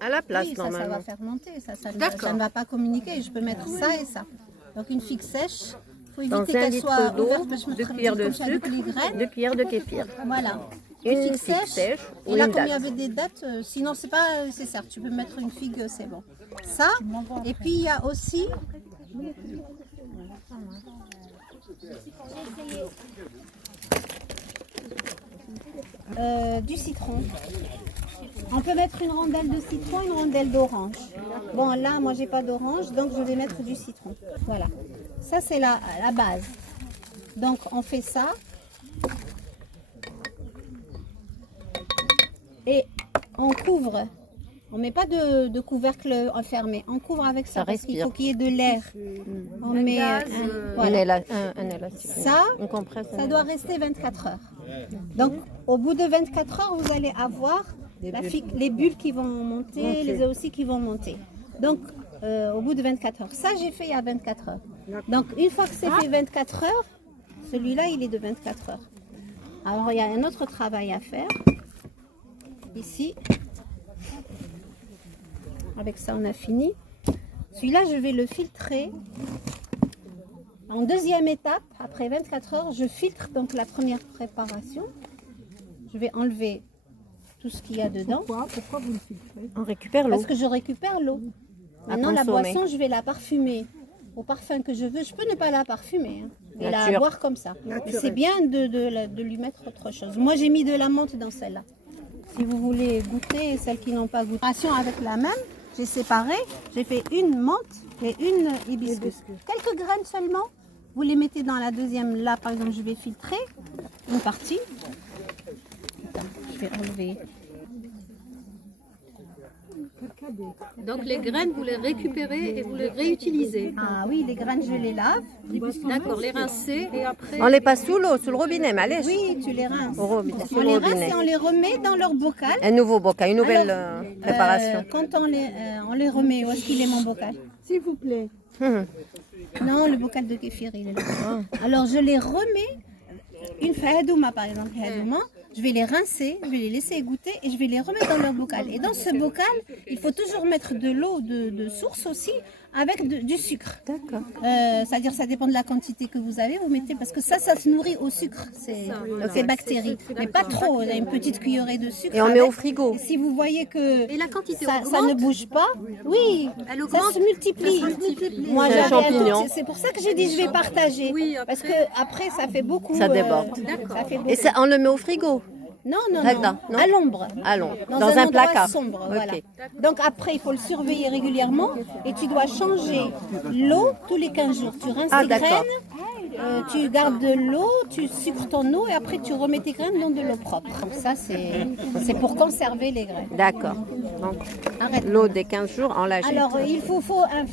À la place, Oui, ça normalement. va fermenter, ça D'accord. ne va pas communiquer. Je peux mettre ça et ça. Donc une figue sèche, il faut Dans éviter un qu'elle soit litre d'eau, ouverte. parce que je 2 mettrai cuillères de comme ça avec sucre, les graines. 2 cuillères de kéfir. Voilà. Une figue figue sèche ou Et là, une comme il y date. avait des dates, sinon c'est pas nécessaire. Tu peux mettre une figue, c'est bon. Ça. Et puis il y a aussi. Du citron. On peut mettre une rondelle de citron, une rondelle d'orange. Bon, là, moi, j'ai pas d'orange, donc je vais mettre du citron. Voilà. Ça, c'est la base. Donc, on fait ça. Et on couvre. On met pas de couvercle enfermé. On couvre avec ça, Ça parce qu'il respire. faut qu'il y ait de l'air. On met voilà. Un élastique. Ça, Une compresse. ça doit rester 24 heures. Donc, au bout de 24 heures, vous allez avoir les bulles qui vont monter, les œufs aussi qui vont monter. Donc, au bout de 24 heures. Ça, j'ai fait il y a 24 heures. Donc, une fois que c'est fait 24 heures, celui-là, il est de 24 heures. Alors, il y a un autre travail à faire. Ici. Avec ça, on a fini. Celui-là, je vais le filtrer. En deuxième étape, après 24 heures, je filtre donc la première préparation. Je vais enlever tout ce qu'il y a dedans. Pourquoi vous le filtrez? On récupère l'eau. Parce que je récupère l'eau. Maintenant, la consommer. boisson, je vais la parfumer au parfum que je veux. Je peux ne pas la parfumer et la Nature. boire comme ça. Mais c'est bien de lui mettre autre chose. Moi, j'ai mis de la menthe dans celle-là. Si vous voulez goûter, celles qui n'ont pas goûté. Avec la même, j'ai séparé. J'ai fait une menthe et une hibiscus. Quelques graines seulement. Vous les mettez dans la deuxième. Là, par exemple, je vais filtrer une partie. Attends, je vais enlever. Donc les graines, vous les récupérez et vous les réutilisez. Ah oui, les graines, je les lave. D'accord, les rincer et après... On les passe sous l'eau, sous le robinet, Malèche. Oui, tu les rinces. Au robinet. On Sous le les rince robinet. et on les remet dans leur bocal. Un nouveau bocal, une nouvelle Alors, préparation. Quand on les remet, où est-ce qu'il est mon bocal? S'il vous plaît. Non, le bocal de kéfir, il est là. Alors, je les remets, une fahadouma par exemple, hadouma, je vais les rincer, je vais les laisser égoutter et je vais les remettre dans leur bocal. Et dans ce bocal, il faut toujours mettre de l'eau de source aussi avec du sucre. D'accord. C'est-à-dire, ça dépend de la quantité que vous avez, vous mettez, parce que ça se nourrit au sucre, ces bactéries. Mais pas trop, il y a une petite cuillerée de sucre. Et on met avec. au frigo. Et si vous voyez que Et la quantité ça augmente ne bouge pas, oui, Elle ça augmente. se multiplie. Moi, C'est un j'avais un champignon. tout- c'est pour ça que j'ai dit je vais partager. Oui, parce que après, ça fait beaucoup. Ça déborde. Ça fait beaucoup. Et ça, on le met au frigo. Non, non, Là-dedans, non. à l'ombre. Allons, Dans dans un un endroit placard. sombre, Ok. voilà. Donc après, il faut le surveiller régulièrement et tu dois changer l'eau tous les 15 jours. Tu rinces Ah, tes d'accord. graines, tu gardes de l'eau, tu sucres ton eau et après tu remets tes graines dans de l'eau propre. Ça, c'est pour conserver les graines. D'accord. Donc, Arrête. l'eau des 15 jours, on la jette. Alors, il faut un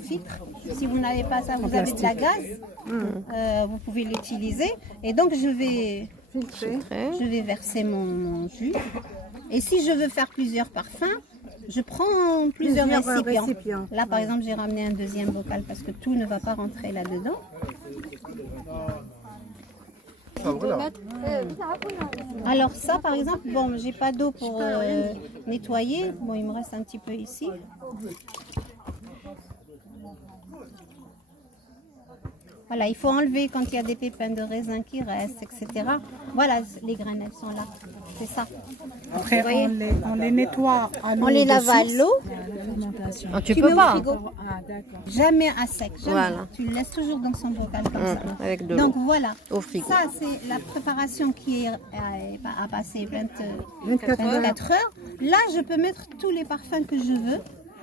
filtre. Si vous n'avez pas ça, vous avez de la gaz, vous pouvez l'utiliser. Et donc, je vais verser mon jus. Et si je veux faire plusieurs parfums, je prends plusieurs récipients. Là, par exemple, j'ai ramené un deuxième bocal parce que tout ne va pas rentrer là-dedans. Alors ça, par exemple, bon, j'ai pas d'eau pour nettoyer. Bon, il me reste un petit peu ici. Voilà, il faut enlever quand il y a des pépins de raisin qui restent, etc. Voilà, les graines, elles sont là. C'est ça. Après, on les nettoie à l'eau. On les de lave à source. l'eau. Ah, tu Tu peux mets au pas. frigo. Ah, d'accord. Jamais à sec. Jamais. Voilà. Tu le laisses toujours dans son bocal comme ça. Avec de Donc l'eau. voilà. Au frigo. Ça, c'est la préparation qui est à passer 24 24 heures. Là, je peux mettre tous les parfums que je veux.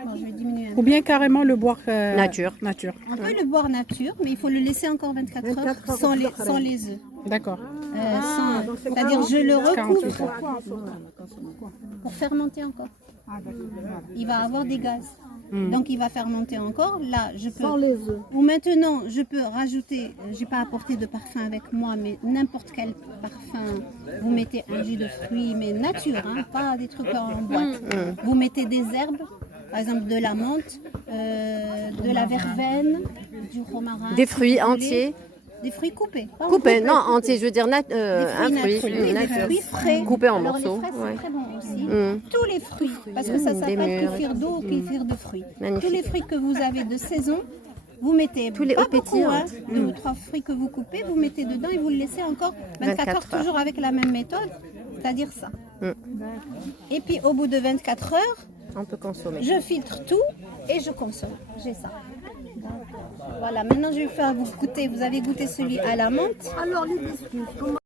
Bon, je vais diminuer un peu. Ou bien carrément le boire Nature. nature. On peut le boire nature, mais il faut le laisser encore 24 heures sans les œufs. D'accord. C'est-à-dire, je le 48 recouvre pour fermenter encore. Il va avoir des gaz. Donc il va fermenter encore. Là, je peux. Sans les œufs. Ou maintenant, je peux rajouter. J'ai pas apporté de parfum avec moi, mais n'importe quel parfum. Vous mettez un jus de fruits, mais nature, hein, pas des trucs en boîte. Vous mettez des herbes, par exemple de la menthe, de la verveine, du romarin. Des fruits si vous voulez. entiers. Des fruits coupés. pas en Coupé, coupés. non, entier, je veux dire Des un fruits fruit, naturels, des nature. fruits frais. Coupé en Alors, morceaux. Les fraises, Ouais. c'est très bon aussi. tous les fruits, parce que ça s'appelle mûres. kéfir d'eau ou kéfir de fruits. Magnifique. Tous les fruits que vous avez de saison, vous mettez Tous les pas hauts beaucoup, pétillants. hein, 2 ou 3 fruits que vous coupez, vous mettez dedans et vous le laissez encore 24 heures, 24 heures. toujours avec la même méthode, c'est-à-dire ça. Et puis au bout de 24 heures, On peut consommer. je filtre tout et je consomme. J'ai ça. Voilà, maintenant je vais faire vous goûter. Vous avez goûté celui à la menthe. Alors, les biscuits, comment